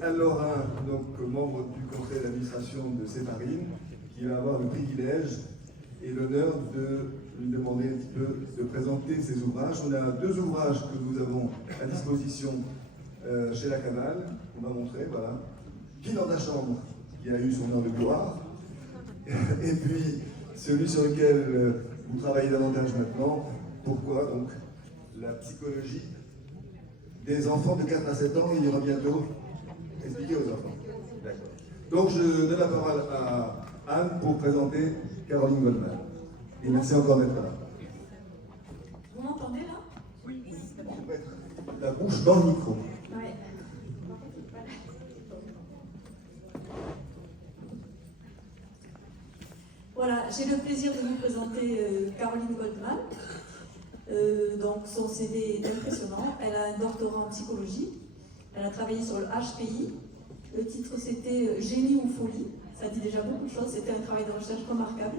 c'est Anne Laurin, donc membre du conseil d'administration de Cétarine, qui va avoir le privilège et l'honneur de lui demander un petit peu de présenter ses ouvrages. On a deux ouvrages que nous avons à disposition chez La Cavale, on va montrer, voilà. Qui dans ta chambre, qui a eu son heure de gloire, et puis celui sur lequel vous travaillez davantage maintenant, pourquoi donc la psychologie des enfants de 4 à 7 ans, il y aura bientôt expliqué aux enfants. D'accord. Donc je donne la parole à Anne pour présenter Caroline Goldman. Et merci encore d'être là. Vous m'entendez là? Oui. La bouche dans le micro. Ouais. Voilà, j'ai le plaisir de vous présenter Caroline Goldman. Donc son CV est impressionnant. Elle a un doctorat en psychologie. Elle a travaillé sur le HPI. Le titre c'était Génie ou folie. Ça dit déjà beaucoup de choses. C'était un travail de recherche remarquable.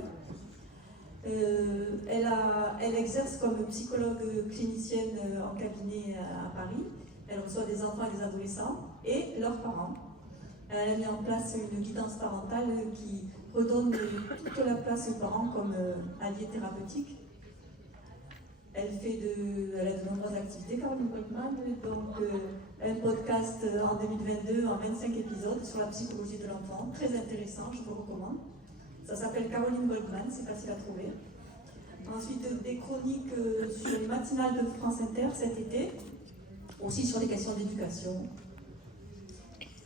Elle exerce comme psychologue clinicienne en cabinet à Paris. Elle reçoit des enfants et des adolescents et leurs parents. Elle a mis en place une guidance parentale qui redonne toute la place aux parents comme alliés thérapeutiques. Elle a de nombreuses activités, Caroline Goldman, donc un podcast en 2022 en 25 épisodes sur la psychologie de l'enfant, très intéressant, je vous recommande. Ça s'appelle Caroline Goldman, c'est facile à trouver. Ensuite, des chroniques sur les matinales de France Inter cet été, aussi sur les questions d'éducation.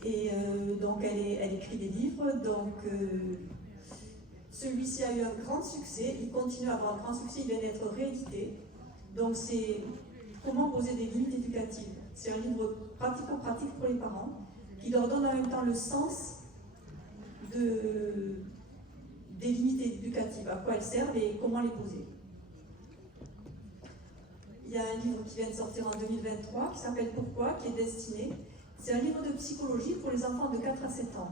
Et donc elle écrit des livres, donc celui-ci a eu un grand succès, il continue à avoir un grand succès, il vient d'être réédité. Donc c'est comment poser des limites éducatives. C'est un livre pratico-pratique pour les parents, qui leur donne en même temps le sens des limites éducatives, à quoi elles servent et comment les poser. Il y a un livre qui vient de sortir en 2023 qui s'appelle Pourquoi, qui est destiné. C'est un livre de psychologie pour les enfants de 4 à 7 ans.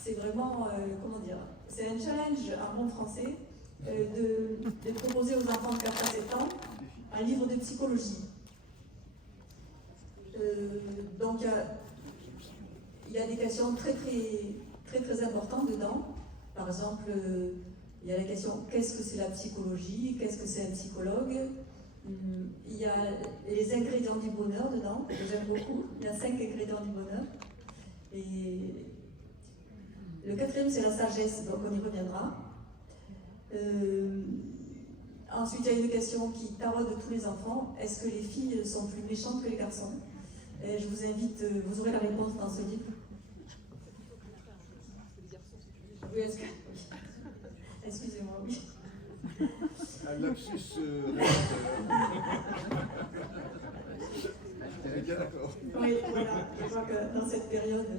C'est vraiment, comment dire, c'est un challenge en bon français de proposer aux enfants de 4 à 7 ans un livre de psychologie. Donc il y a des questions très importantes dedans. Par exemple, il y a la question qu'est-ce que c'est la psychologie, qu'est-ce que c'est un psychologue. Il y a les ingrédients du bonheur dedans, que j'aime beaucoup. Il y a 5 ingrédients du bonheur. Et le 4e, c'est la sagesse, donc on y reviendra. Ensuite, il y a une question qui taraude tous les enfants. Est-ce que les filles sont plus méchantes que les garçons? Et je vous invite, vous aurez la réponse dans ce livre. Oui, excusez-moi, oui. Un lapsus d'accord. Oui, voilà. Je crois que dans cette période,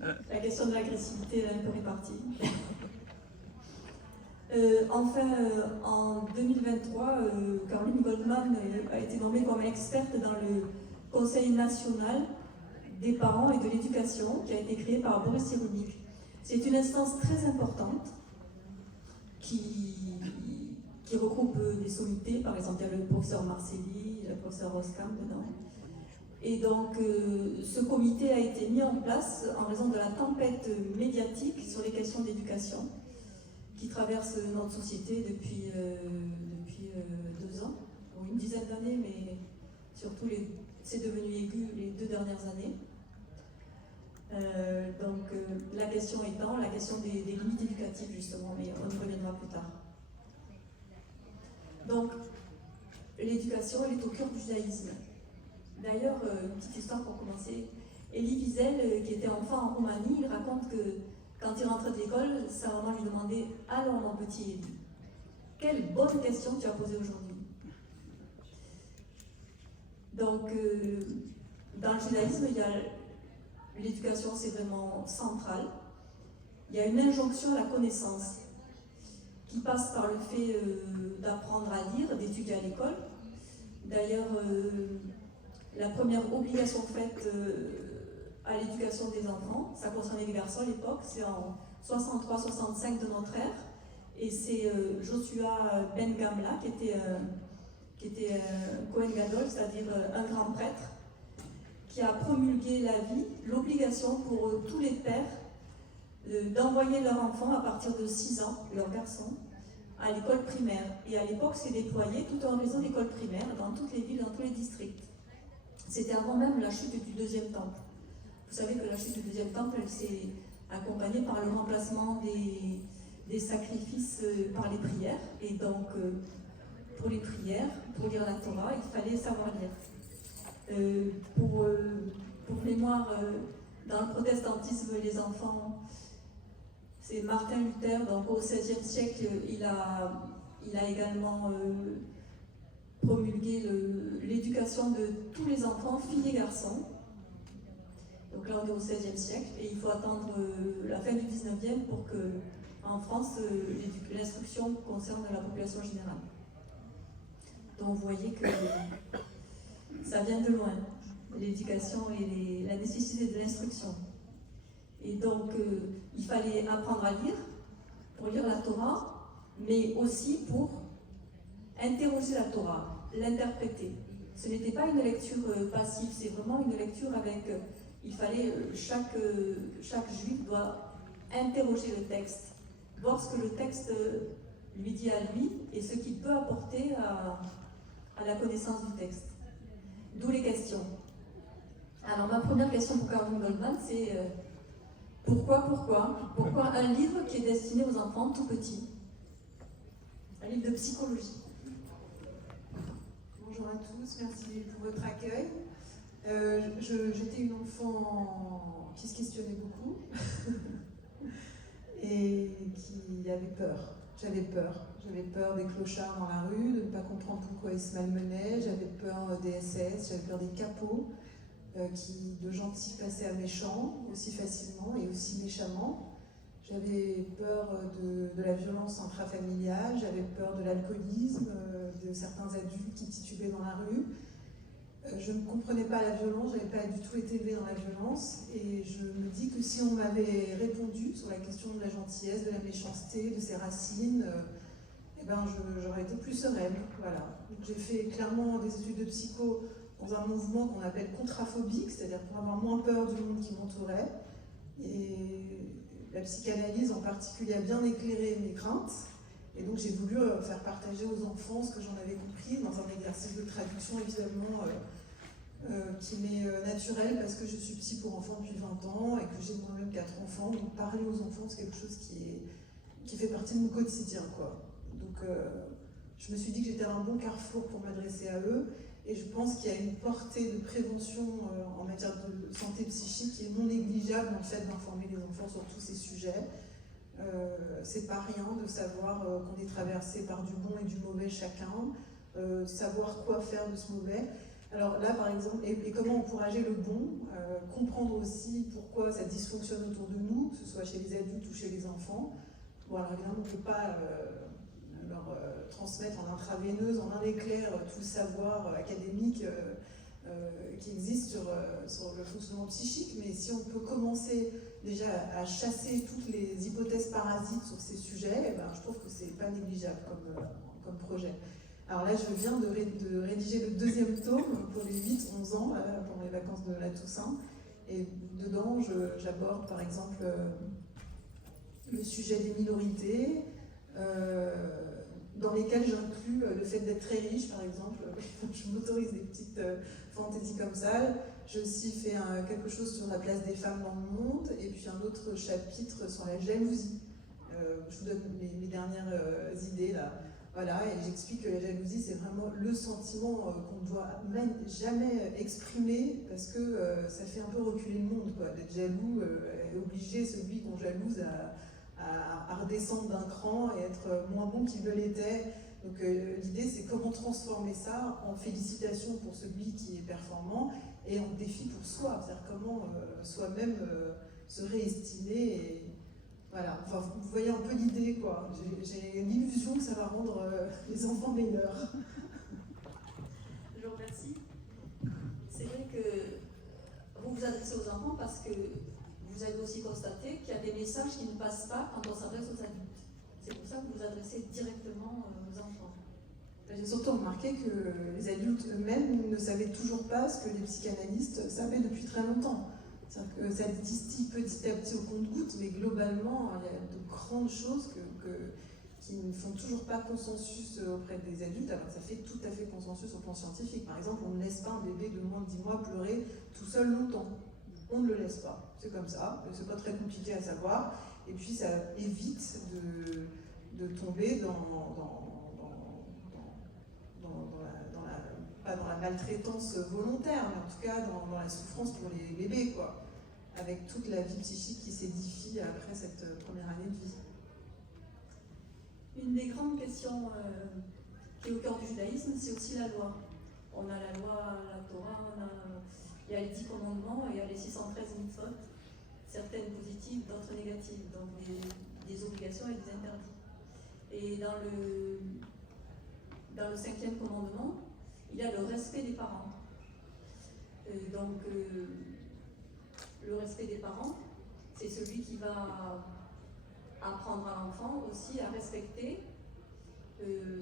la question de l'agressivité est un peu répartie. Enfin, en 2023, Caroline Goldman a été nommée comme experte dans le Conseil national des parents et de l'éducation qui a été créé par Boris Cyrulnik. C'est une instance très importante qui regroupe des sommités, par exemple il y a le professeur Marcelli, le professeur Roskam dedans. Et donc ce comité a été mis en place en raison de la tempête médiatique sur les questions d'éducation qui traverse notre société depuis 2 ans, ou une dizaine d'années, mais surtout c'est devenu aigu les 2 dernières années. La question étant la question des limites éducatives justement, mais on y reviendra plus tard. Donc l'éducation, elle est au cœur du judaïsme. D'ailleurs, une petite histoire pour commencer. Elie Wiesel, qui était enfant en Roumanie, il raconte que quand il rentrait de l'école, sa maman lui demandait « Alors mon petit Elie, quelle bonne question tu as posée aujourd'hui ?» Donc, dans le judaïsme, l'éducation, c'est vraiment central. Il y a une injonction à la connaissance qui passe par le fait d'apprendre à lire, d'étudier à l'école. D'ailleurs, la première obligation faite à l'éducation des enfants, ça concernait les garçons à l'époque, c'est en 63-65 de notre ère, et c'est Joshua Ben Gamla qui était un Kohen Gadol, c'est-à-dire un grand prêtre, qui a promulgué l'obligation pour tous les pères d'envoyer leurs enfants à partir de 6 ans, leurs garçons, à l'école primaire. Et à l'époque, c'est déployé tout un réseau d'écoles primaires dans toutes les villes, dans tous les districts. C'était avant même la chute du deuxième temple. Vous savez que la chute du deuxième temple, elle s'est accompagnée par le remplacement des sacrifices par les prières. Et donc, pour les prières, pour lire la Torah, il fallait savoir lire. Pour mémoire, dans le protestantisme, les enfants, c'est Martin Luther, donc au XVIe siècle, il a également promulgué l'éducation de tous les enfants, filles et garçons. Donc là, on est au XVIe siècle, et il faut attendre la fin du XIXe pour que, en France, l'instruction concerne la population générale. Donc vous voyez que ça vient de loin, l'éducation et la nécessité de l'instruction. Et donc, il fallait apprendre à lire, pour lire la Torah, mais aussi pour interroger la Torah, l'interpréter. Ce n'était pas une lecture passive, c'est vraiment une lecture avec... il fallait, chaque juif doit interroger le texte, voir ce que le texte lui dit à lui et ce qu'il peut apporter à la connaissance du texte. D'où les questions. Alors, ma première question pour Caroline Goldman, c'est pourquoi un livre qui est destiné aux enfants tout petits? Un livre de psychologie. Bonjour à tous, merci pour votre accueil. J'étais une enfant qui se questionnait beaucoup et qui avait peur. J'avais peur des clochards dans la rue, de ne pas comprendre pourquoi ils se malmenaient. J'avais peur des SS, j'avais peur des capots, de gentils passaient à méchants aussi facilement et aussi méchamment. J'avais peur de la violence intrafamiliale, j'avais peur de l'alcoolisme, de certains adultes qui titubaient dans la rue. Je ne comprenais pas la violence, je n'avais pas du tout été élevée dans la violence, et je me dis que si on m'avait répondu sur la question de la gentillesse, de la méchanceté, de ses racines, j'aurais été plus sereine. Voilà. J'ai fait clairement des études de psycho dans un mouvement qu'on appelle contraphobique, c'est-à-dire pour avoir moins peur du monde qui m'entourait. Et la psychanalyse en particulier a bien éclairé mes craintes. Et donc j'ai voulu faire partager aux enfants ce que j'en avais compris dans un exercice de traduction évidemment qui m'est naturel parce que je suis psy pour enfants depuis 20 ans et que j'ai moi-même 4 enfants. Donc parler aux enfants, c'est quelque chose qui fait partie de mon quotidien, quoi. Donc je me suis dit que j'étais à un bon carrefour pour m'adresser à eux. Et je pense qu'il y a une portée de prévention en matière de santé psychique qui est non négligeable en fait d'informer les enfants sur tous ces sujets. C'est pas rien de savoir qu'on est traversé par du bon et du mauvais chacun, savoir quoi faire de ce mauvais. Alors là par exemple, et comment encourager le bon, comprendre aussi pourquoi ça dysfonctionne autour de nous, que ce soit chez les adultes ou chez les enfants. Bon alors évidemment on ne peut pas leur transmettre en intraveineuse, en un éclair, tout le savoir académique qui existe sur le fonctionnement psychique, mais si on peut commencer déjà à chasser toutes les hypothèses parasites sur ces sujets, je trouve que c'est pas négligeable comme projet. Alors là, je viens de rédiger le 2e tome pour les 8-11 ans, pendant les vacances de la Toussaint, et dedans, j'aborde par exemple le sujet des minorités, dans lesquels j'inclus le fait d'être très riche, par exemple. Je m'autorise des petites fantaisies comme ça. J'ai aussi fait quelque chose sur la place des femmes dans le monde, et puis un autre chapitre sur la jalousie. Je vous donne mes dernières idées là. Voilà, et j'explique que la jalousie, c'est vraiment le sentiment qu'on ne doit même jamais exprimer, parce que ça fait un peu reculer le monde, quoi. D'être jaloux, obliger celui qu'on jalouse à redescendre d'un cran et être moins bon qu'il ne l'était. Donc l'idée, c'est comment transformer ça en félicitations pour celui qui est performant et en défi pour soi, c'est-à-dire comment soi-même se réestimer. Et voilà, enfin, vous voyez un peu l'idée, quoi. J'ai l'illusion que ça va rendre les enfants meilleurs. Je vous remercie. C'est vrai que vous vous adressez aux enfants parce que vous avez aussi constaté qu'il y a des messages qui ne passent pas quand on s'adresse aux adultes. C'est pour ça que vous vous adressez directement aux enfants. J'ai surtout remarqué que les adultes eux-mêmes ne savaient toujours pas ce que les psychanalystes savaient depuis très longtemps. C'est-à-dire que ça se distille petit à petit au compte-gouttes, mais globalement, il y a de grandes choses qui ne font toujours pas consensus auprès des adultes, alors que ça fait tout à fait consensus au plan scientifique. Par exemple, on ne laisse pas un bébé de moins de 10 mois pleurer tout seul longtemps. On ne le laisse pas. C'est comme ça, c'est pas très compliqué à savoir. Et puis ça évite de tomber pas dans la maltraitance volontaire, mais en tout cas dans la souffrance pour les bébés, quoi. Avec toute la vie psychique qui s'édifie après cette première année de vie. Une des grandes questions qui est au cœur du judaïsme, c'est aussi la loi. On a la loi, la Torah, il y a les 10 commandements, il y a les 613 mitzvot, certaines positives, d'autres négatives, donc des obligations et des interdits. Et dans le 5e commandement, il y a le respect des parents. Le respect des parents, c'est celui qui va apprendre à l'enfant aussi à respecter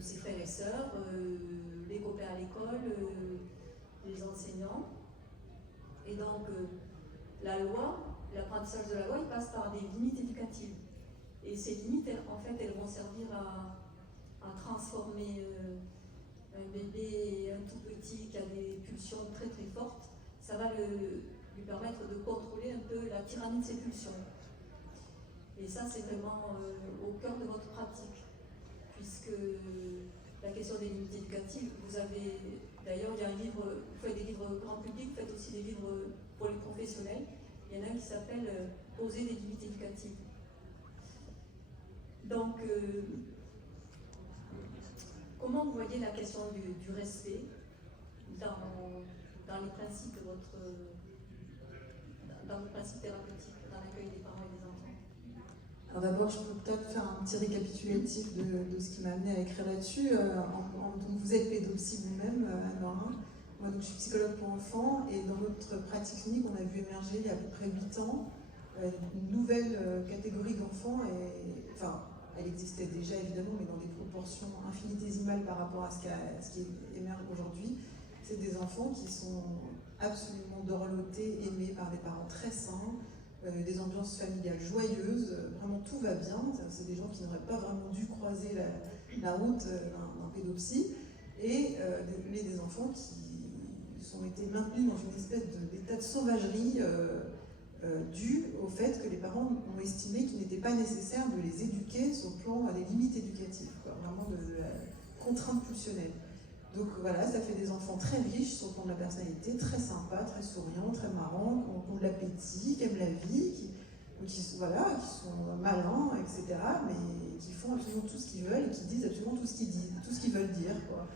ses frères et sœurs, les copains à l'école, les enseignants. Et donc, la loi, l'apprentissage de la loi, il passe par des limites éducatives. Et ces limites, elles vont servir à transformer un bébé, un tout petit qui a des pulsions très très fortes. Ça va lui permettre de contrôler un peu la tyrannie de ses pulsions. Et ça, c'est vraiment au cœur de votre pratique, puisque la question des limites éducatives, vous avez, d'ailleurs, il y a un livre, vous faites des livres grand public, vous faites aussi des livres pour les professionnels. Il y en a un qui s'appelle Poser des limites éducatives. Donc, comment vous voyez la question du respect dans les principes de dans vos principes thérapeutiques, dans l'accueil des parents et des enfants? Alors d'abord, je peux peut-être faire un petit récapitulatif de ce qui m'a amené à écrire là-dessus. Donc vous êtes pédopsie vous-même, Anne-Laure. Moi, donc, je suis psychologue pour enfants, et dans notre pratique clinique, on a vu émerger il y a à peu près 8 ans une nouvelle catégorie d'enfants. Enfin, elle existait déjà évidemment, mais dans des proportions infinitésimales par rapport à ce qui émerge aujourd'hui. C'est des enfants qui sont absolument dorlotés, aimés par des parents très sains, des ambiances familiales joyeuses, vraiment tout va bien. C'est des gens qui n'auraient pas vraiment dû croiser la route d'un pédopsie, mais des enfants qui ont été maintenus dans une espèce d'état de sauvagerie dû au fait que les parents ont estimé qu'il n'était pas nécessaire de les éduquer sur le plan des limites éducatives, quoi, vraiment de la contrainte pulsionnelle. Donc voilà, ça fait des enfants très riches sur le plan de la personnalité, très sympas, très souriants, très marrants, qui ont de l'appétit, qui aiment la vie, qui sont malins, etc., mais qui font absolument tout ce qu'ils veulent et qui disent absolument tout ce qu'ils veulent dire, quoi.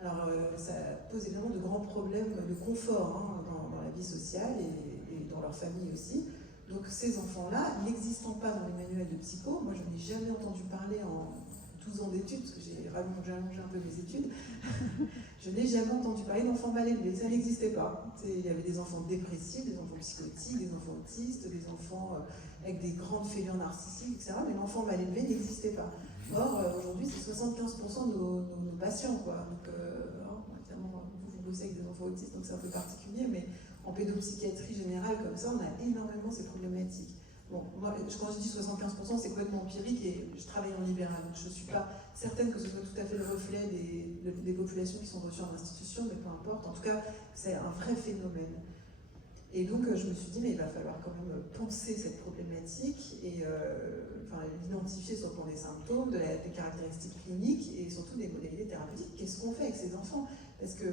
Alors ça pose évidemment de grands problèmes de confort dans la vie sociale et dans leur famille aussi. Donc ces enfants-là, n'existant pas dans les manuels de psycho, moi je n'ai jamais entendu parler en 12 ans d'études, parce que j'ai rallongé un peu mes études, je n'ai jamais entendu parler d'enfants mal élevés, ça n'existait pas. Il y avait des enfants dépressifs, des enfants psychotiques, des enfants autistes, des enfants avec des grandes fêlures narcissiques, etc. Mais l'enfant mal élevé n'existait pas. Or, aujourd'hui, c'est 75% de nos patients, quoi. Donc, évidemment, vous bossez avec des enfants autistes, donc c'est un peu particulier, mais en pédopsychiatrie générale, comme ça, on a énormément ces problématiques. Bon, moi, quand je dis 75%, c'est complètement empirique et je travaille en libéral, donc je ne suis pas certaine que ce soit tout à fait le reflet des populations qui sont reçues en institution, mais peu importe. En tout cas, c'est un vrai phénomène. Et donc, je me suis dit, mais il va falloir quand même penser cette problématique et l'identifier sur le plan des symptômes, des caractéristiques cliniques et surtout des modalités thérapeutiques. Qu'est-ce qu'on fait avec ces enfants? Parce que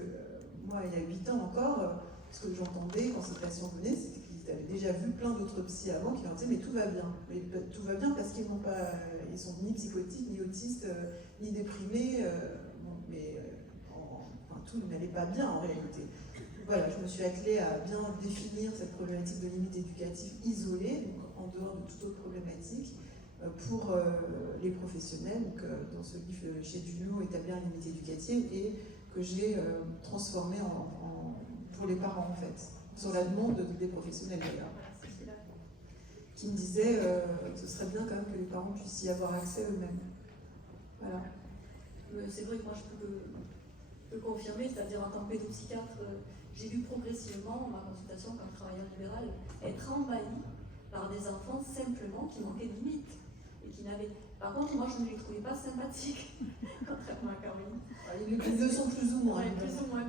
moi, il y a 8 ans encore, ce que j'entendais quand ces patients venaient, c'était qu'ils avaient déjà vu plein d'autres psys avant qui leur disaient, mais tout va bien. Mais tout va bien parce qu'ils n'ont pas, ils sont ni psychotiques, ni autistes, ni déprimés, tout n'allait pas bien en réalité. Voilà, je me suis attelée à bien définir cette problématique de limite éducative isolée, donc en dehors de toute autre problématique, pour les professionnels. Donc, dans ce livre chez Junot, établir une limite éducative, et que j'ai transformé pour les parents en fait, sur la demande des professionnels d'ailleurs, qui me disaient que ce serait bien quand même que les parents puissent y avoir accès eux-mêmes. Voilà. c'est vrai que moi je peux confirmer, c'est-à-dire en tant que pédopsychiatre, j'ai vu progressivement ma consultation comme travailleur libéral être envahie par des enfants simplement qui manquaient de limites et qui n'avaient. Par contre, moi je ne les trouvais pas sympathiques, contrairement à Caroline. Les deux sont plus ou moins. Ouais, plus ou moins,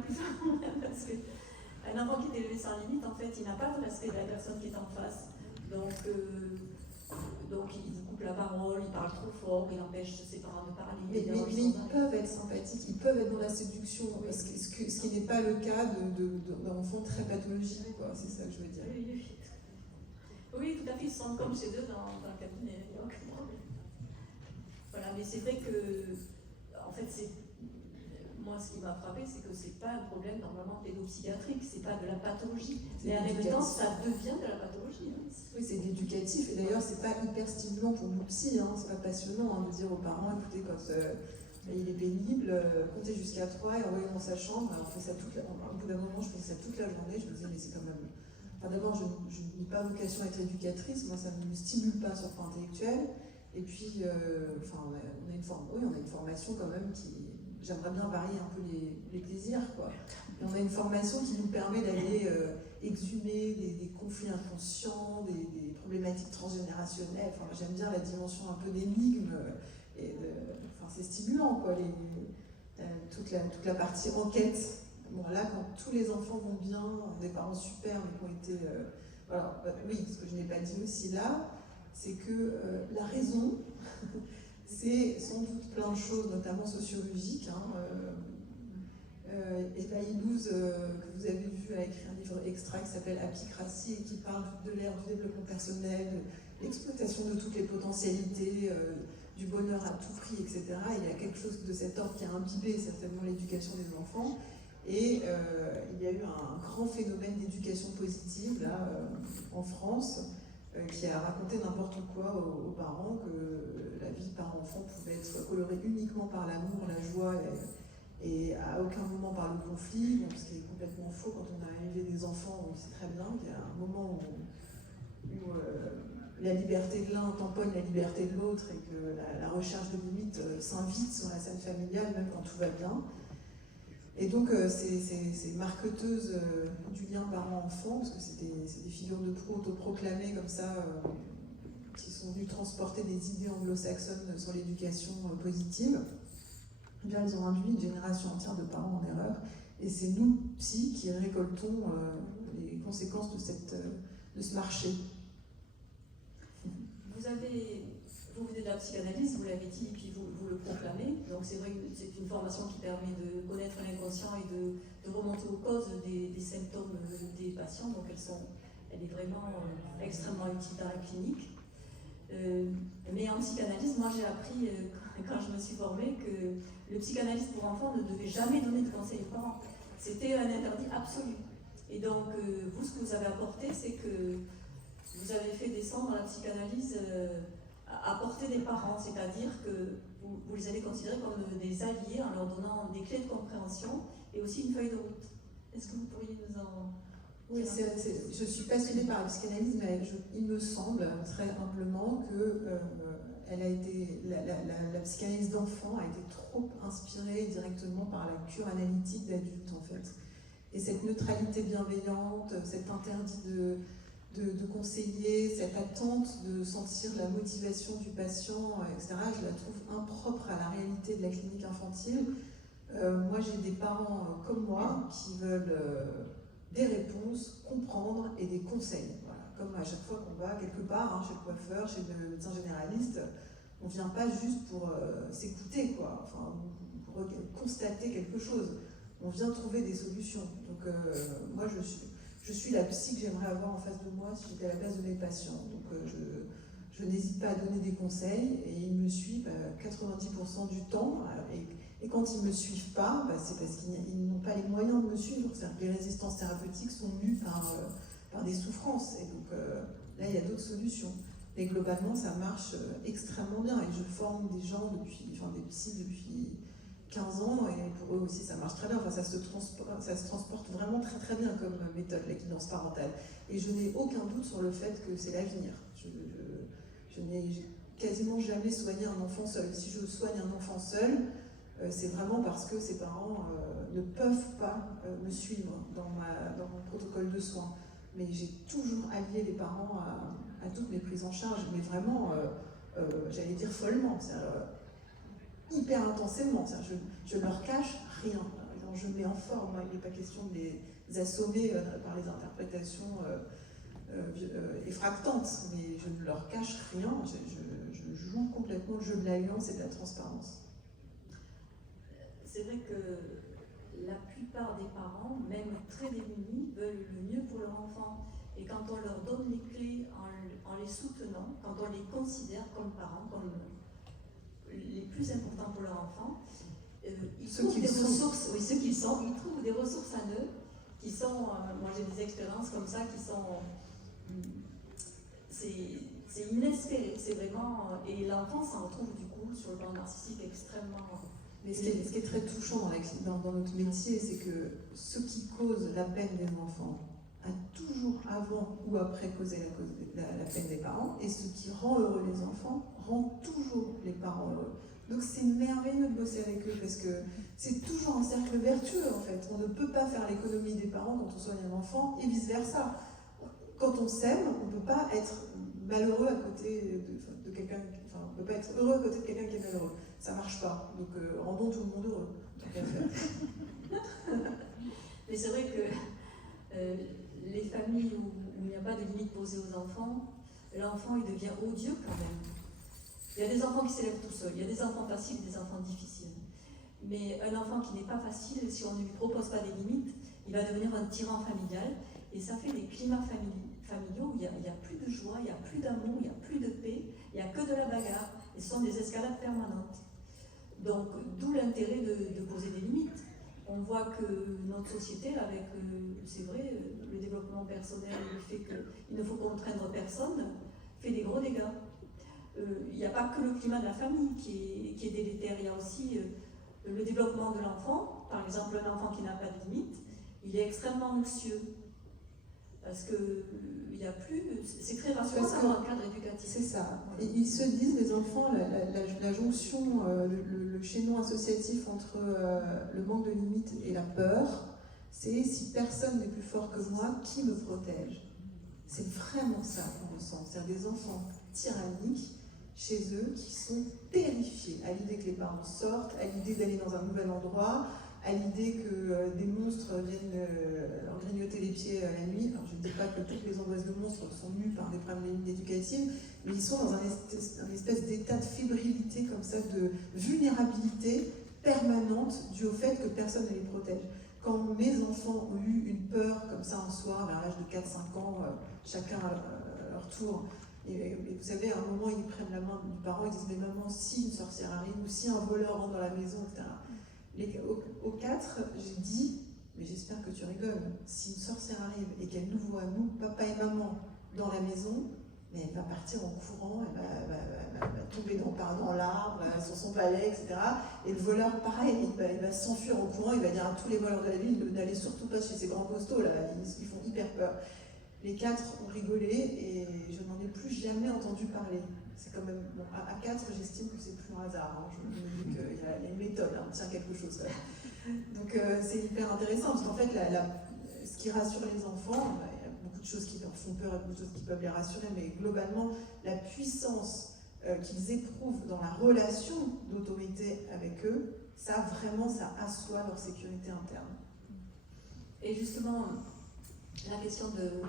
parce qu'un enfant qui est élevé sans limite, en fait, il n'a pas de respect de la personne qui est en face. Donc il coupe la parole, il parle trop fort, il empêche ses parents de parler. Mais ils peuvent être sympathiques, ils peuvent être dans la séduction, Oui. ce qui n'est pas le cas d'enfants très pathologiques, quoi. C'est ça que je veux dire. Oui, tout à fait, ils se sentent comme chez eux dans le cabinet, il n'y a aucun problème. Voilà, mais c'est vrai que, en fait, moi, ce qui m'a frappé, c'est que c'est pas un problème normalement pédopsychiatrique, c'est pas de la pathologie. Mais en même temps, ça devient de la pathologie. Hein. Oui, c'est éducatif. Et d'ailleurs, c'est pas hyper stimulant pour nous psy, hein. C'est pas passionnant de dire aux parents, écoutez, quand il est pénible, comptez jusqu'à 3 et envoyez dans sa chambre. Alors, on fait ça au bout d'un moment, je faisais ça toute la journée. Je me disais, mais c'est quand même. Enfin, d'abord, je n'ai pas vocation à être éducatrice, moi, ça ne me stimule pas sur le plan intellectuel. Et puis, on a une formation quand même qui. J'aimerais bien varier un peu les plaisirs, quoi. Et on a une formation qui nous permet d'aller exhumer des conflits inconscients, des problématiques transgénérationnelles. Enfin, j'aime bien la dimension un peu d'énigme. C'est stimulant, quoi. Toute la partie enquête. Bon, là, quand tous les enfants vont bien, des parents super, mais qui ont été. Oui, ce que je n'ai pas dit aussi là, c'est que la raison. C'est sans doute plein de choses, notamment sociologiques. Eva Illouz, que vous avez vu, a écrit un livre extra qui s'appelle Apicratie et qui parle de l'ère du développement personnel, de l'exploitation de toutes les potentialités, du bonheur à tout prix, etc. Il y a quelque chose de cet ordre qui a imbibé certainement l'éducation des enfants. Et il y a eu un grand phénomène d'éducation positive là, en France, qui a raconté n'importe quoi aux parents, que la vie par enfant pouvait être colorée uniquement par l'amour, la joie et à aucun moment par le conflit, donc ce qui est complètement faux quand on a élevé des enfants, on sait très bien qu'il y a un moment où la liberté de l'un tamponne la liberté de l'autre et que la recherche de limites s'invite sur la scène familiale même quand tout va bien. Et donc, ces marqueteuses du lien parent-enfant, parce que c'est des figures de proue autoproclamées comme ça, qui sont venues transporter des idées anglo-saxonnes sur l'éducation positive, eh bien, elles ont induit une génération entière de parents en erreur. Et c'est nous, psy, qui récoltons les conséquences de ce marché. Vous venez de la psychanalyse, vous l'avez dit, puis vous le proclamez. Donc c'est vrai que c'est une formation qui permet de connaître l'inconscient et de remonter aux causes des symptômes des patients. Donc elle est vraiment extrêmement utile dans la clinique. Mais en psychanalyse, moi j'ai appris, quand je me suis formée, que le psychanalyste pour enfants ne devait jamais donner de conseils aux parents. C'était un interdit absolu. Et donc, vous, ce que vous avez apporté, c'est que vous avez fait descendre la psychanalyse à portée des parents, c'est-à-dire que vous les avez considérés comme des alliés en leur donnant des clés de compréhension et aussi une feuille de route. Est-ce que vous pourriez nous en... Oui, je suis passionnée par la psychanalyse, mais il me semble très humblement que la psychanalyse d'enfant a été trop inspirée directement par la cure analytique d'adultes, en fait. Et cette neutralité bienveillante, cet interdit de conseiller, cette attente de sentir la motivation du patient, etc., je la trouve impropre à la réalité de la clinique infantile. Moi, j'ai des parents comme moi qui veulent des réponses, comprendre et des conseils. Voilà. Comme à chaque fois qu'on va quelque part, chez le coiffeur, chez le médecin généraliste, on ne vient pas juste pour s'écouter, quoi. Enfin, pour constater quelque chose. On vient trouver des solutions. Donc, moi, je suis la psy que j'aimerais avoir en face de moi si j'étais à la place de mes patients. Donc je n'hésite pas à donner des conseils et ils me suivent 90% du temps. Et quand ils ne me suivent pas, c'est parce qu'ils n'ont pas les moyens de me suivre. C'est-à-dire que les résistances thérapeutiques sont mues par des souffrances. Et donc là, il y a d'autres solutions. Mais globalement, ça marche extrêmement bien. Et je forme des gens des psys depuis 15 ans, et pour eux aussi ça marche très bien. Enfin, ça se transporte vraiment très très bien comme méthode, la guidance parentale. Et je n'ai aucun doute sur le fait que c'est l'avenir. Je n'ai quasiment jamais soigné un enfant seul. Si je soigne un enfant seul, c'est vraiment parce que ses parents ne peuvent pas me suivre dans mon protocole de soins. Mais j'ai toujours allié les parents à toutes mes prises en charge, mais vraiment, j'allais dire follement, hyper intensément. Je ne leur cache rien. Je mets en forme, il n'est pas question de les assommer par les interprétations effractantes, mais je ne leur cache rien. Je joue complètement le jeu de l'alliance et de la transparence. C'est vrai que la plupart des parents, même très démunis, veulent le mieux pour leur enfant. Et quand on leur donne les clés en les soutenant, quand on les considère comme parents, comme les plus importants pour leur enfant, ils trouvent des ressources, oui, ceux qu'ils sont, ils trouvent des ressources à eux qui sont, moi j'ai des expériences comme ça qui sont, c'est inespéré, c'est vraiment, et l'enfant s'en retrouve du coup sur le plan narcissique extrêmement. Mais ce qui est très touchant dans notre métier, c'est que ce qui cause la peine des enfants a toujours avant ou après causé la peine des parents, et ce qui rend heureux les enfants rend toujours les parents heureux. Donc c'est merveilleux de bosser avec eux parce que c'est toujours un cercle vertueux en fait. On ne peut pas faire l'économie des parents quand on soigne un enfant et vice versa. Quand on s'aime, on ne peut pas être malheureux à côté de quelqu'un, enfin on ne peut pas être heureux à côté de quelqu'un qui est malheureux. Ça ne marche pas. Donc rendons tout le monde heureux. Tant qu'à faire. Mais c'est vrai que les familles où il n'y a pas de limite posée aux enfants, l'enfant il devient odieux quand même. Il y a des enfants qui s'élèvent tout seuls, il y a des enfants faciles et des enfants difficiles. Mais un enfant qui n'est pas facile, si on ne lui propose pas des limites, il va devenir un tyran familial. Et ça fait des climats familiaux où il n'y a plus de joie, il n'y a plus d'amour, il n'y a plus de paix, il n'y a que de la bagarre. Et ce sont des escalades permanentes. Donc, d'où l'intérêt de poser des limites. On voit que notre société, avec, c'est vrai, le développement personnel, le fait qu'il ne faut contraindre personne, fait des gros dégâts. Il n'y a pas que le climat de la famille qui est délétère, il y a aussi le développement de l'enfant. Par exemple, un enfant qui n'a pas de limite, il est extrêmement anxieux. Parce que il y a plus, c'est très rassurant dans le cadre éducatif. C'est ça. Et ils se disent, les enfants, la jonction, le chaînon associatif entre le manque de limites et la peur, c'est si personne n'est plus fort que moi, qui me protège? C'est vraiment ça qu'on ressent. C'est-à-dire des enfants tyranniques chez eux qui sont terrifiés à l'idée que les parents sortent, à l'idée d'aller dans un nouvel endroit, à l'idée que des monstres viennent leur grignoter les pieds la nuit. Alors je ne dis pas que toutes les angoisses de monstres sont mues par des problèmes éducatifs, mais ils sont dans un espèce d'état de fébrilité comme ça, de vulnérabilité permanente due au fait que personne ne les protège. Quand mes enfants ont eu une peur comme ça un soir, vers l'âge de 4-5 ans, chacun à leur tour, et vous savez, à un moment, ils prennent la main du parent, ils disent « Mais maman, si une sorcière arrive, ou si un voleur rentre dans la maison, etc. » Aux 4, j'ai dit « Mais j'espère que tu rigoles. Si une sorcière arrive et qu'elle nous voit, nous, papa et maman, dans la maison, mais elle va partir en courant, elle va tomber dans l'arbre, sur son palais, etc. Et le voleur, pareil, il va s'enfuir en courant, il va dire à tous les voleurs de la ville n'allez surtout pas chez ces grands costauds, là, ils font hyper peur. » Les 4 ont rigolé et je n'en ai plus jamais entendu parler. C'est quand même, bon, à 4, j'estime que c'est plus un hasard. Hein. Je me dis qu'il y a une méthode, hein, on tient quelque chose. Donc c'est hyper intéressant parce qu'en fait, ce qui rassure les enfants, il y a beaucoup de choses qui leur font peur et beaucoup de choses qui peuvent les rassurer, mais globalement, la puissance qu'ils éprouvent dans la relation d'autorité avec eux, ça vraiment, ça assoit leur sécurité interne. Et justement, la question de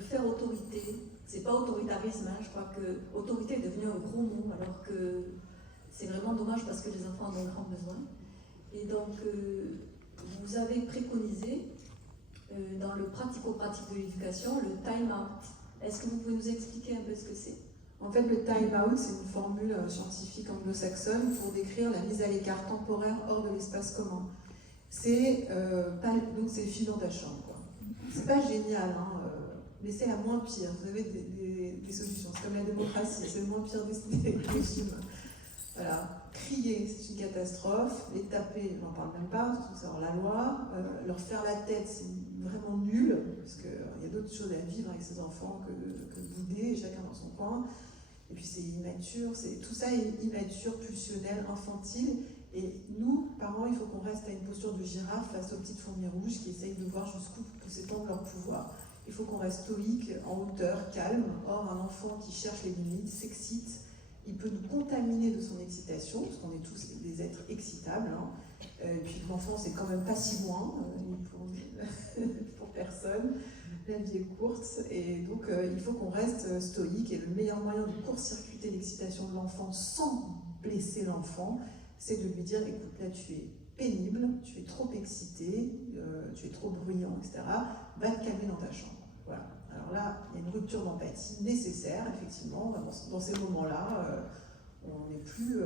faire autorité, c'est pas autoritarisme, hein. Je crois que autorité est devenu un gros mot, alors que c'est vraiment dommage parce que les enfants en ont grand besoin. Et donc, vous avez préconisé dans le pratico-pratique de l'éducation le time-out. Est-ce que vous pouvez nous expliquer un peu ce que c'est? En fait, le time-out, c'est une formule scientifique anglo-saxonne pour décrire la mise à l'écart temporaire hors de l'espace commun. C'est donc c'est le fil dans ta chambre, quoi. C'est pas génial, hein, mais c'est la moins pire. Vous avez des solutions. C'est comme la démocratie, c'est le moins pire des régimes. Voilà. Crier, c'est une catastrophe. Les taper, on n'en parle même pas, c'est hors la loi. Leur faire la tête, c'est vraiment nul, parce qu'il y a d'autres choses à vivre avec ces enfants que de bouder, chacun dans son coin. Et puis c'est immature, tout ça est immature, pulsionnel, infantile. Et nous, parents, il faut qu'on reste à une posture de girafe face aux petites fourmis rouges qui essayent de voir jusqu'où peut s'étendre leur pouvoir. Il faut qu'on reste stoïque, en hauteur, calme. Or, un enfant qui cherche les limites, s'excite, il peut nous contaminer de son excitation, parce qu'on est tous des êtres excitables. Hein. Et puis l'enfant, c'est quand même pas si loin, pour personne. La vie est courte, et donc il faut qu'on reste stoïque. Et le meilleur moyen de court-circuiter l'excitation de l'enfant sans blesser l'enfant, c'est de lui dire, écoute, là tu es pénible, tu es trop excité, tu es trop bruyant, etc. Va te calmer dans ta chambre. Voilà. Alors là, il y a une rupture d'empathie nécessaire, effectivement. Dans ces moments-là, on n'est plus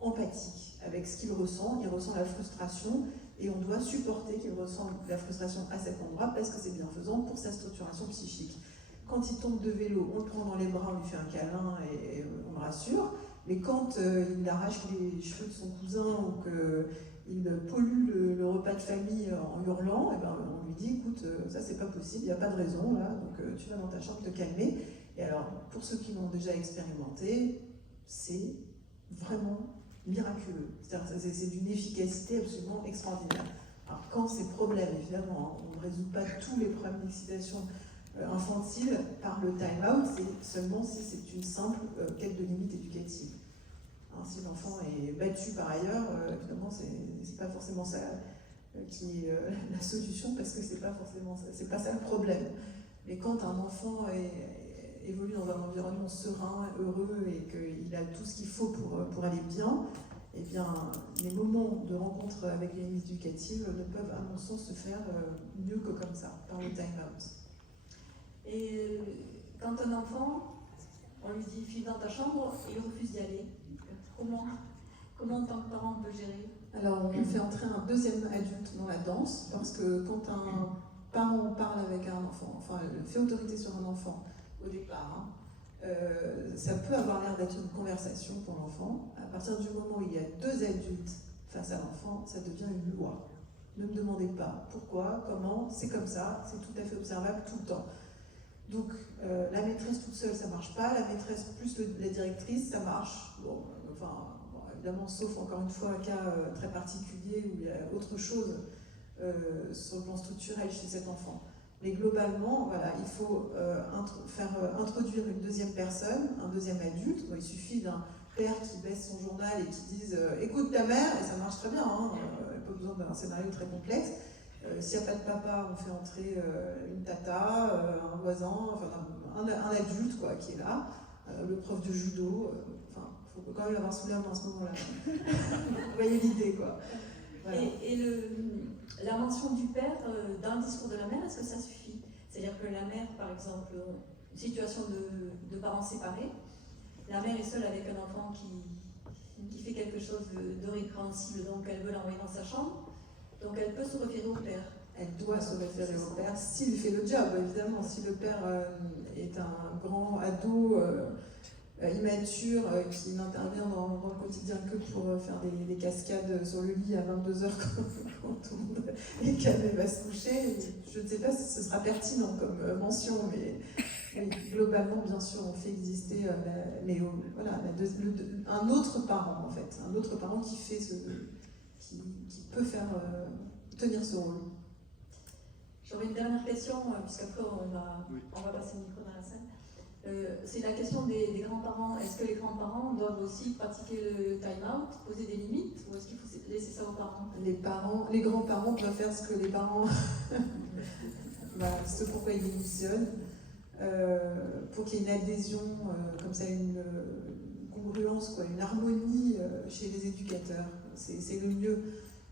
empathique avec ce qu'il ressent. Il ressent la frustration et on doit supporter qu'il ressent la frustration à cet endroit parce que c'est bienfaisant pour sa structuration psychique. Quand il tombe de vélo, on le prend dans les bras, on lui fait un câlin et on le rassure. Mais quand il arrache les cheveux de son cousin ou qu'il pollue le repas de famille en hurlant, et ben, on lui dit, écoute, ça c'est pas possible, il n'y a pas de raison là, donc tu vas dans ta chambre te calmer. Et alors, pour ceux qui l'ont déjà expérimenté, c'est vraiment miraculeux. C'est d'une efficacité absolument extraordinaire. Alors quand ces problèmes, évidemment, on ne résout pas tous les problèmes d'excitation infantile par le time-out, c'est seulement si c'est une simple quête de limite éducative. Hein, si l'enfant est battu par ailleurs, évidemment, c'est pas forcément ça qui est la solution, parce que c'est pas forcément ça, c'est pas ça le problème. Mais quand un enfant évolue dans un environnement serein, heureux, et qu'il a tout ce qu'il faut pour aller bien, eh bien, les moments de rencontre avec les limites éducatives ne peuvent, à mon sens, se faire mieux que comme ça, par le time-out. Et quand un enfant, on lui dit file dans ta chambre, il refuse d'y aller. Comment en tant que parent on peut gérer? Alors on fait entrer un deuxième adulte dans la danse, parce que quand un parent parle avec un enfant, enfin fait autorité sur un enfant au départ, ça peut avoir l'air d'être une conversation pour l'enfant. À partir du moment où il y a deux adultes face à l'enfant, ça devient une loi. Ne me demandez pas pourquoi, comment, c'est comme ça, c'est tout à fait observable tout le temps. Donc la maîtresse toute seule, ça marche pas. La maîtresse plus la directrice, ça marche. Bon, évidemment, sauf encore une fois un cas très particulier où il y a autre chose sur le plan structurel chez cet enfant. Mais globalement, voilà, il faut faire introduire une deuxième personne, un deuxième adulte. Bon, il suffit d'un père qui baisse son journal et qui dise écoute ta mère, et ça marche très bien. Hein, il n'y a pas besoin d'un scénario très complexe. S'il n'y a pas de papa, on fait entrer une tata, un voisin, enfin un adulte quoi, qui est là, le prof de judo. Enfin, il faut quand même l'avoir sous la main à ce moment-là. Vous voyez l'idée, quoi. Voilà. Et la mention du père dans le discours de la mère, est-ce que ça suffit? C'est-à-dire que la mère, par exemple, une situation de parents séparés, la mère est seule avec un enfant qui fait quelque chose de répréhensible, donc elle veut l'envoyer dans sa chambre. Donc elle peut se référer au père. Elle doit se référer au père s'il fait le job, évidemment. Si le père est un grand ado immature qui n'intervient dans le quotidien que pour faire des cascades sur le lit à 22h quand tout le monde est calme et va se coucher, je ne sais pas si ce sera pertinent comme mention, mais globalement, bien sûr, on fait exister voilà, un autre parent, en fait. Un autre parent qui fait qui peut faire tenir ce rôle. J'aurais une dernière question, puisqu'après on va passer le micro dans la salle. C'est la question des grands-parents. Est-ce que les grands-parents doivent aussi pratiquer le time-out, poser des limites, ou est-ce qu'il faut laisser ça aux parents? Les grands-parents doivent faire ce que les parents... ce pourquoi ils démissionnent, pour qu'il y ait une adhésion, comme ça, une congruence, quoi, une harmonie chez les éducateurs. C'est le mieux.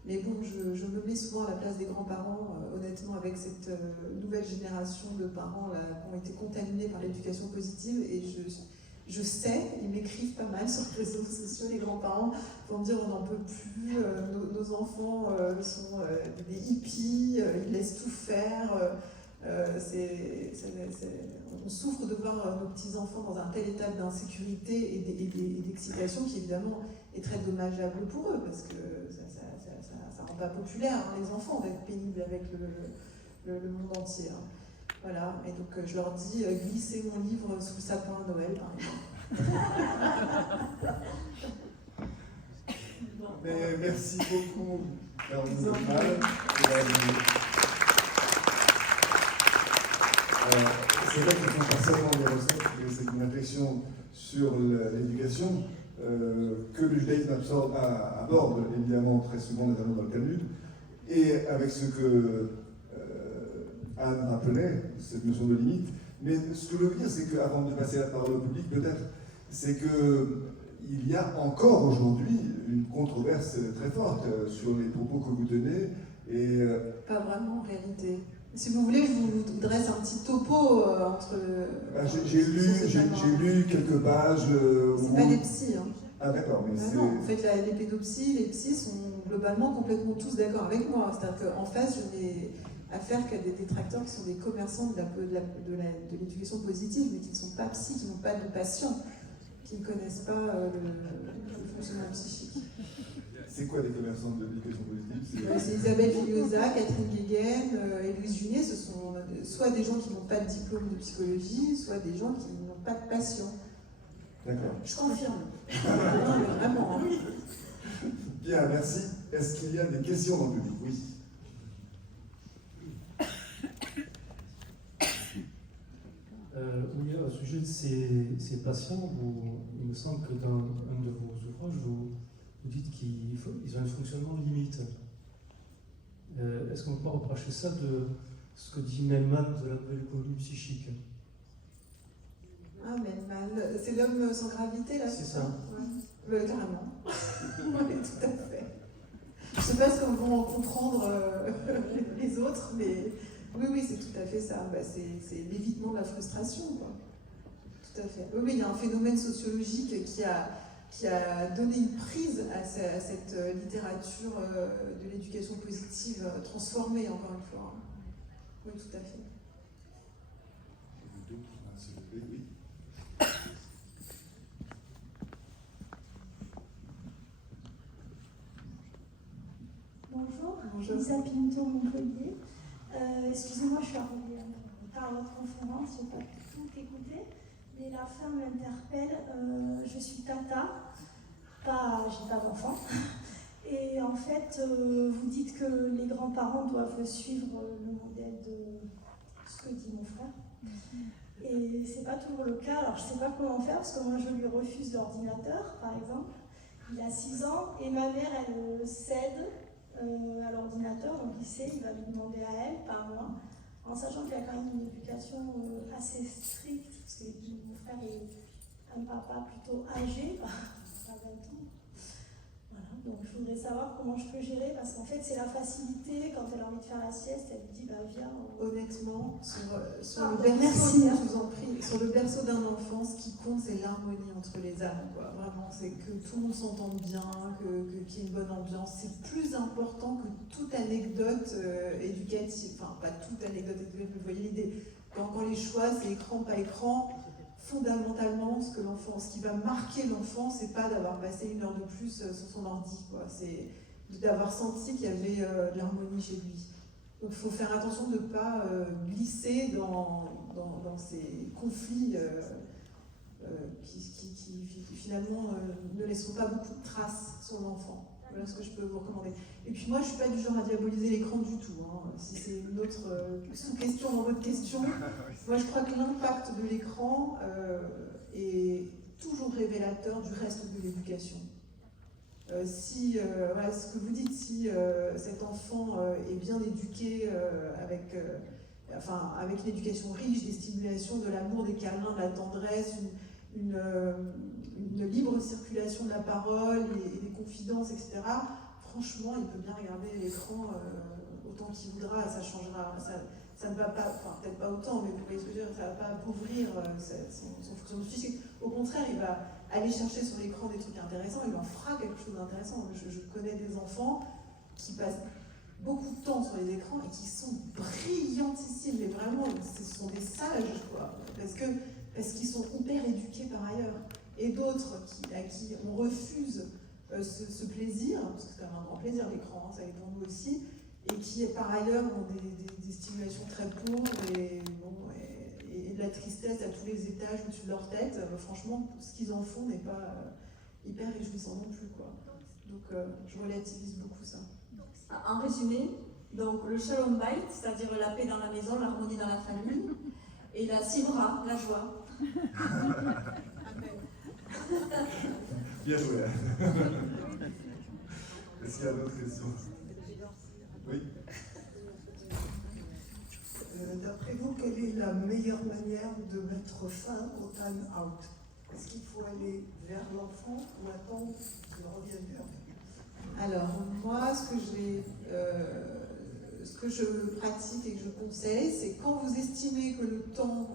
Mais bon, je me mets souvent à la place des grands-parents, honnêtement, avec cette nouvelle génération de parents là, qui ont été contaminés par l'éducation positive. Et je sais, ils m'écrivent pas mal sur les réseaux sociaux, les grands-parents, pour me dire on n'en peut plus, nos enfants sont des hippies, ils laissent tout faire. On souffre de voir nos petits-enfants dans un tel état d'insécurité et d'excitation qui, évidemment, est très dommageable pour eux, parce que ça rend pas populaire, hein, les enfants, d'être pénibles avec le monde entier. Hein. Voilà, et donc je leur dis glissez mon livre sous le sapin à Noël, par exemple. Mais merci beaucoup, Caroline Goldman. C'est vrai que ce ne sont pas seulement des recettes, mais c'est une réflexion sur l'éducation que le judaïsme aborde évidemment très souvent, notamment dans le Talmud, et avec ce que Anne rappelait, cette notion de limite. Mais ce que je veux dire, c'est qu'avant de passer la parole au public, peut-être, c'est qu'il y a encore aujourd'hui une controverse très forte sur les propos que vous tenez. Et, Pas vraiment en réalité. Si vous voulez, je vous dresse un petit topo entre... j'ai lu quelques pages... c'est pas des psys. Hein. Ah d'accord, mais c'est... Non, en fait, les pédopsies, les psys sont globalement complètement tous d'accord avec moi. C'est-à-dire qu'en face, je n'ai affaire qu'à des détracteurs qui sont des commerçants de l'éducation positive, mais qui ne sont pas psys, qui n'ont pas de patients, qui ne connaissent pas le fonctionnement psychique. C'est quoi les commerçants de l'éducation positive? C'est Isabelle Filiosa, Catherine Guéguen et Louise Junier. Ce sont soit des gens qui n'ont pas de diplôme de psychologie, soit des gens qui n'ont pas de patients. D'accord. Je confirme. Non, mais vraiment. Hein. Bien, merci. Est-ce qu'il y a des questions dans le public? Oui. Oui, au sujet de ces patients, il me semble que dans un de vos ouvrages, vous dites qu'ils ont un fonctionnement limite. Est-ce qu'on peut reprocher ça de ce que dit Melman de la nouvelle économie psychique? Ah, Melman, c'est l'homme sans gravité, là? C'est ça. Ouais. Carrément. Oui, tout à fait. Je ne sais pas ce qu'on va comprendre les autres, mais oui, c'est tout à fait ça. Bah, c'est l'évitement de la frustration, quoi. Tout à fait. Oui, il y a un phénomène sociologique qui a donné une prise à cette littérature de l'éducation positive transformée, encore une fois. Oui, tout à fait. Oui. Bonjour, Lisa Pinto, Montpellier. Excusez-moi, je suis arrivée tard à votre conférence, je n'ai pas tout écouté, mais la fin m'interpelle. Je suis tata, j'ai pas d'enfant. Et en fait, vous dites que les grands-parents doivent suivre le modèle de ce que dit mon frère. Et c'est pas toujours le cas. Alors je sais pas comment faire parce que moi je lui refuse l'ordinateur, par exemple. Il a 6 ans et ma mère elle cède à l'ordinateur, donc il sait, il va lui demander à elle, pas à moi, en sachant qu'il y a quand même une éducation assez stricte, parce que mon frère est un papa plutôt âgé, pas 20 ans. Voilà, donc je voudrais savoir comment je peux gérer, parce qu'en fait c'est la facilité, quand elle a envie de faire la sieste, elle lui dit bah viens. Honnêtement, sur le berceau, merci, je vous en prie, sur le berceau d'un enfant, ce qui compte c'est l'harmonie entre les âmes, quoi. Vraiment, c'est que tout le monde s'entende bien, qu'il y ait une bonne ambiance. C'est plus important que toute anecdote éducative, enfin pas toute anecdote éducative, vous voyez l'idée. Quand les choix c'est écran, pas écran, fondamentalement, ce qui va marquer l'enfant, c'est pas d'avoir passé 1 heure de plus sur son ordi, quoi. C'est d'avoir senti qu'il y avait de l'harmonie chez lui. Donc il faut faire attention de ne pas glisser dans ces conflits qui finalement ne laisseront pas beaucoup de traces sur l'enfant. Voilà ce que je peux vous recommander. Et puis moi, je ne suis pas du genre à diaboliser l'écran du tout. Hein. Si c'est une autre sous-question dans votre question, moi je crois que l'impact de l'écran est toujours révélateur du reste de l'éducation. Voilà ce que vous dites, si cet enfant est bien éduqué avec une éducation riche, des stimulations, de l'amour, des câlins, de la tendresse, une libre circulation de la parole et des confidences, etc., franchement, il peut bien regarder l'écran autant qu'il voudra, ça changera, ça ne va pas, enfin peut-être pas autant, mais vous voyez ce que je veux dire, ça ne va pas appauvrir son fonctionnement physique. Au contraire, il va aller chercher sur l'écran des trucs intéressants, il en fera quelque chose d'intéressant. Je connais des enfants qui passent beaucoup de temps sur les écrans et qui sont brillantissimes, mais vraiment, ce sont des sages, quoi, parce qu'ils sont hyper éduqués par ailleurs. Et d'autres à qui on refuse ce plaisir, parce que c'est quand même un grand plaisir l'écran, hein, ça l'est pour nous aussi, et qui par ailleurs ont des stimulations très pauvres et de la tristesse à tous les étages. visage, au-dessus de leur tête, franchement, ce qu'ils en font n'est pas hyper réjouissant non plus, quoi. Donc je relativise beaucoup ça. En résumé, donc le Shalom Bait, c'est-à-dire la paix dans la maison, l'harmonie dans la famille, et la Simra, la joie. Bien joué. Est-ce qu'il y a d'autres questions? Oui. D'après vous, quelle est la meilleure manière de mettre fin au time out? Est-ce qu'il faut aller vers l'enfant ou attendre qu'il revienne vers vous? Alors, moi, ce que je pratique et que je conseille, c'est quand vous estimez que le temps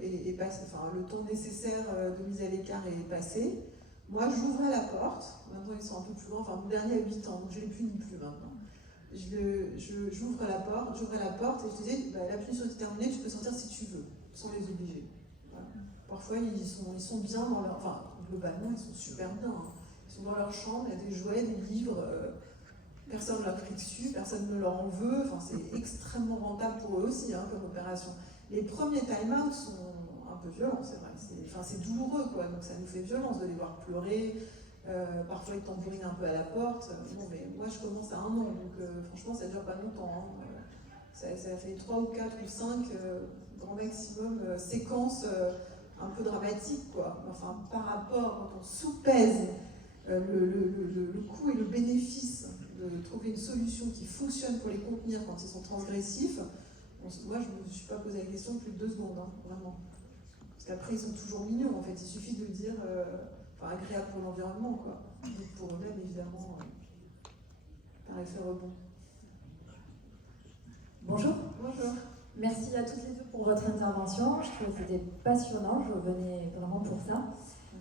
est passé, enfin, le temps nécessaire de mise à l'écart est passé, moi, j'ouvrais la porte. Maintenant, ils sont un peu plus loin. Enfin, mon dernier a 8 ans, donc je ne les punis plus maintenant. J'ouvre la porte et je disais, bah, la punition est terminée, tu peux sortir si tu veux, sans les obliger. Voilà. Parfois, ils sont bien dans leur... Enfin, globalement, ils sont super bien. Hein. Ils sont dans leur chambre, il y a des jouets, des livres, personne ne leur crie dessus, personne ne leur en veut. Enfin, c'est extrêmement rentable pour eux aussi, hein, comme opération. Les premiers time-out sont un peu violents, c'est vrai. C'est douloureux, quoi. Donc ça nous fait violence de les voir pleurer. Parfois ils tambourinent un peu à la porte. Non, mais moi je commence à 1 an, donc franchement ça dure pas longtemps. Hein. Ça fait 3 ou 4 ou 5 grand maximum séquences un peu dramatiques, quoi. Enfin, par rapport, quand on sous-pèse le coût et le bénéfice de trouver une solution qui fonctionne pour les contenir quand ils sont transgressifs, moi je ne me suis pas posé la question plus de 2 secondes, hein, vraiment. Parce qu'après ils sont toujours mignons en fait, il suffit de dire. Enfin, agréable pour l'environnement, quoi. Et pour eux-mêmes, évidemment, par effet rebond. Bonjour. Bonjour. Merci à toutes les deux pour votre intervention. Je trouve que c'était passionnant. Je venais vraiment pour ça.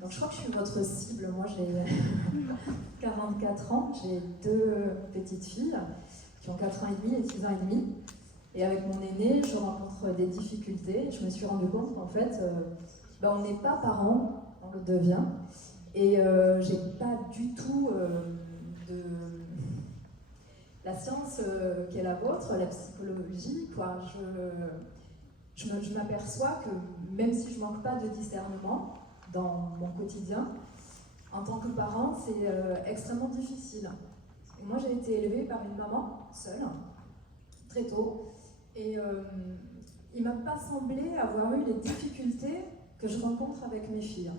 Donc, je crois que je suis votre cible. Moi, j'ai 44 ans. J'ai 2 petites filles qui ont 4 ans et demi et 6 ans et demi. Et avec mon aîné, je rencontre des difficultés. Je me suis rendu compte qu'en fait, on n'est pas parents. On le devient. Et j'ai pas du tout de la science qui est la vôtre, la psychologie, quoi. Je m'aperçois que même si je manque pas de discernement dans mon quotidien, en tant que parent, c'est extrêmement difficile. Et moi, j'ai été élevée par une maman seule, très tôt, et il m'a pas semblé avoir eu les difficultés que je rencontre avec mes filles.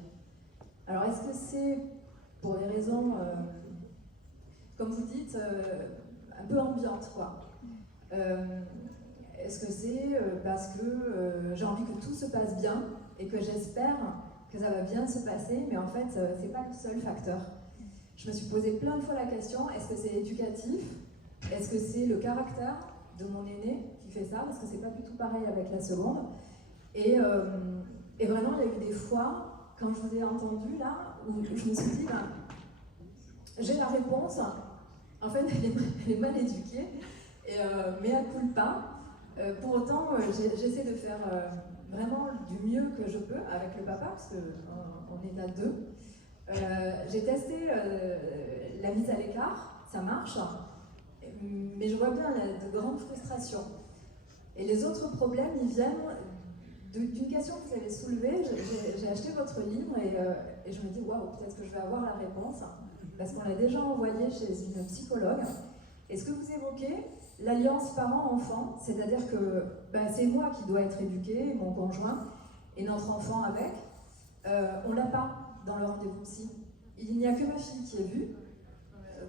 Alors, est-ce que c'est pour des raisons, comme vous dites, un peu ambiantes, quoi? Est-ce que c'est parce que j'ai envie que tout se passe bien et que j'espère que ça va bien se passer, mais en fait, c'est pas le seul facteur. Je me suis posé plein de fois la question, est-ce que c'est éducatif? Est-ce que c'est le caractère de mon aîné qui fait ça? Parce que c'est pas du tout pareil avec la seconde. Et vraiment, il y a eu des fois, quand je vous ai entendu là, où je me suis dit, j'ai la réponse, en fait elle est mal éduquée, et mea culpa. Pour autant, j'essaie de faire vraiment du mieux que je peux avec le papa, parce qu'on est à 2. J'ai testé la mise à l'écart, ça marche, mais je vois bien de grandes frustrations. Et les autres problèmes, ils viennent d'une question que vous avez soulevée. J'ai acheté votre livre et je me dis, waouh, peut-être que je vais avoir la réponse, parce qu'on l'a déjà envoyé chez une psychologue. Et ce que vous évoquez, l'alliance parent-enfant, c'est-à-dire que c'est moi qui dois être éduquée, mon conjoint, et notre enfant avec, on l'a pas dans le rendez-vous psy. Il n'y a que ma fille qui est vue.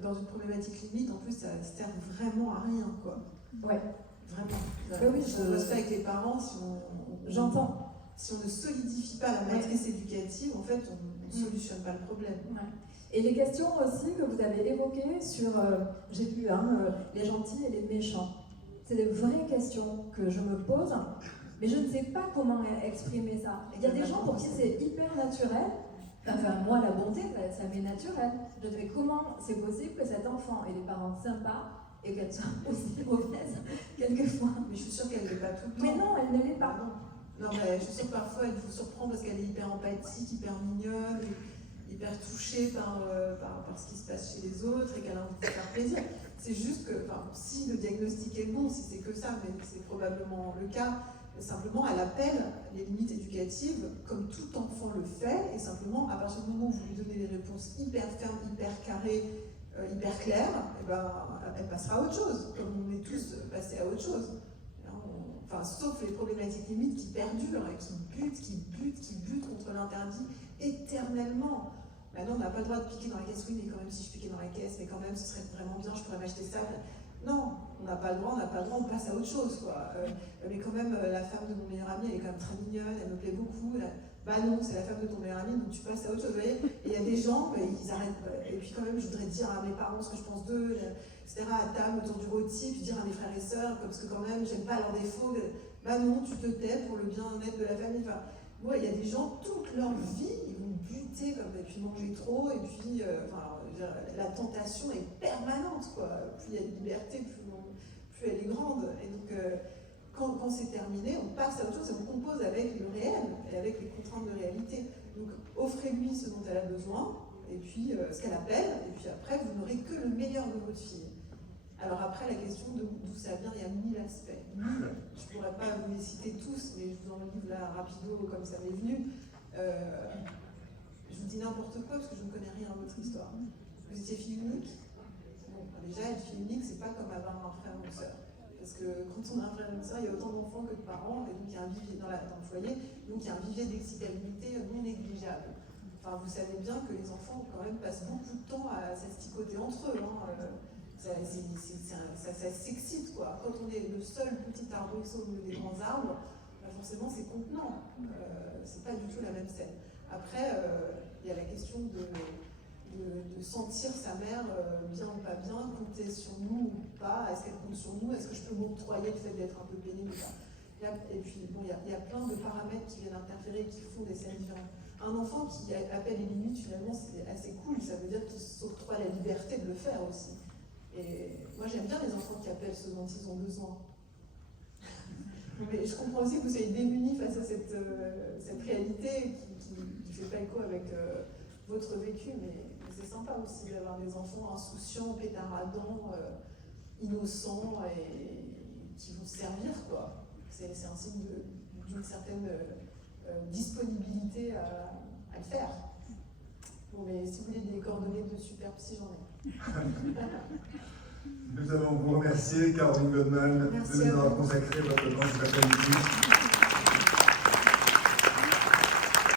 Dans une problématique limite, en plus, ça ne sert vraiment à rien, quoi. Ouais. Vraiment. Oui, on reste avec les parents si j'entends. Si on ne solidifie pas la matrice éducative, en fait, on ne solutionne pas le problème. Ouais. Et les questions aussi que vous avez évoquées sur, j'ai vu, les gentils et les méchants. C'est des vraies questions que je me pose, mais je ne sais pas comment exprimer ça. Il y a des gens pour qui c'est hyper naturel. Enfin, moi, la bonté, ça m'est naturel. Je dis, mais comment c'est possible que cet enfant ait des parents sympas et qu'elle soit aussi mauvaise quelquefois? Mais je suis sûre qu'elle ne l'est pas tout le temps. Mais non, elle ne l'est pas. Non, mais je suis sûre que parfois elle vous surprend parce qu'elle est hyper empathique, hyper mignonne, hyper touchée par ce qui se passe chez les autres et qu'elle a envie de faire plaisir. C'est juste que, si le diagnostic est bon, si c'est que ça, mais c'est probablement le cas, Et simplement, elle appelle les limites éducatives comme tout enfant le fait, et simplement, à partir du moment où vous lui donnez des réponses hyper fermes, hyper carrées, hyper claires, et ben, elle passera à autre chose, comme on est tous passés à autre chose. Enfin, sauf les problématiques limites qui perdurent et qui butent contre l'interdit éternellement. Maintenant, on n'a pas le droit de piquer dans la caisse, oui, mais quand même, si je piquais dans la caisse, mais quand même, ce serait vraiment bien, je pourrais m'acheter ça. Non, on n'a pas le droit, on passe à autre chose, quoi. Mais quand même, la femme de mon meilleur ami, elle est quand même très mignonne, elle me plaît beaucoup. Bah non, c'est la femme de ton meilleur ami, donc tu passes à autre chose, vous voyez. Et il y a des gens, ils arrêtent. Et puis quand même, je voudrais dire à mes parents ce que je pense d'eux, etc., à table, autour du rôti, puis dire à mes frères et sœurs, parce que quand même, j'aime pas leurs défauts. Bah non, tu te tais pour le bien-être de la famille. Enfin, ouais, il y a des gens, toute leur vie, ils vont buter, comme, et puis manger trop, et puis la tentation est permanente, quoi. Plus il y a de liberté, plus elle est grande. Et donc, quand c'est terminé, on passe à autre chose et on compose avec le réel et avec les contraintes de réalité. Donc, offrez-lui ce dont elle a besoin, et puis ce qu'elle appelle, et puis après, vous n'aurez que le meilleur de votre fille. Alors après, la question de d'où ça vient, il y a 1000 aspects. Je ne pourrais pas vous les citer tous, mais je vous en livre là rapido comme ça m'est venu. Je vous dis n'importe quoi parce que je ne connais rien à votre histoire. Vous étiez fille unique. Bon, déjà, être fille unique, c'est pas comme avoir un frère ou une sœur. Parce que quand on a un frère ou une sœur, il y a autant d'enfants que de parents, et donc il y a un vivier dans le foyer, donc il y a un vivier d'excitabilité non négligeable. Enfin, vous savez bien que les enfants, quand même, passent beaucoup de temps à s'asticoter entre eux. Ça s'excite, quoi. Quand on est le seul petit arbrisseau au milieu des grands arbres, bah forcément c'est contenant. C'est pas du tout la même scène. Après, il y a la question de sentir sa mère bien ou pas bien, compter sur nous ou pas, est-ce qu'elle compte sur nous, est-ce que je peux m'octroyer le fait d'être un peu pénible ou pas. Et puis, bon, il y a plein de paramètres qui viennent interférer, qui font des scènes différentes. Un enfant qui appelle les limites, finalement, c'est assez cool, ça veut dire qu'il s'octroie la liberté de le faire aussi. Et moi, j'aime bien les enfants qui appellent ce dont ils ont besoin. Mais je comprends aussi que vous soyez démunis face à cette réalité qui ne fait pas écho avec votre vécu, mais c'est sympa aussi d'avoir des enfants insouciants, pétaradants, innocents et qui vont se servir, quoi. C'est un signe d'une certaine disponibilité à le faire. Bon, mais si vous voulez des coordonnées de super psy, j'en ai. Nous allons vous remercier, Caroline Goldman, de nous avoir consacré votre temps cet après-midi.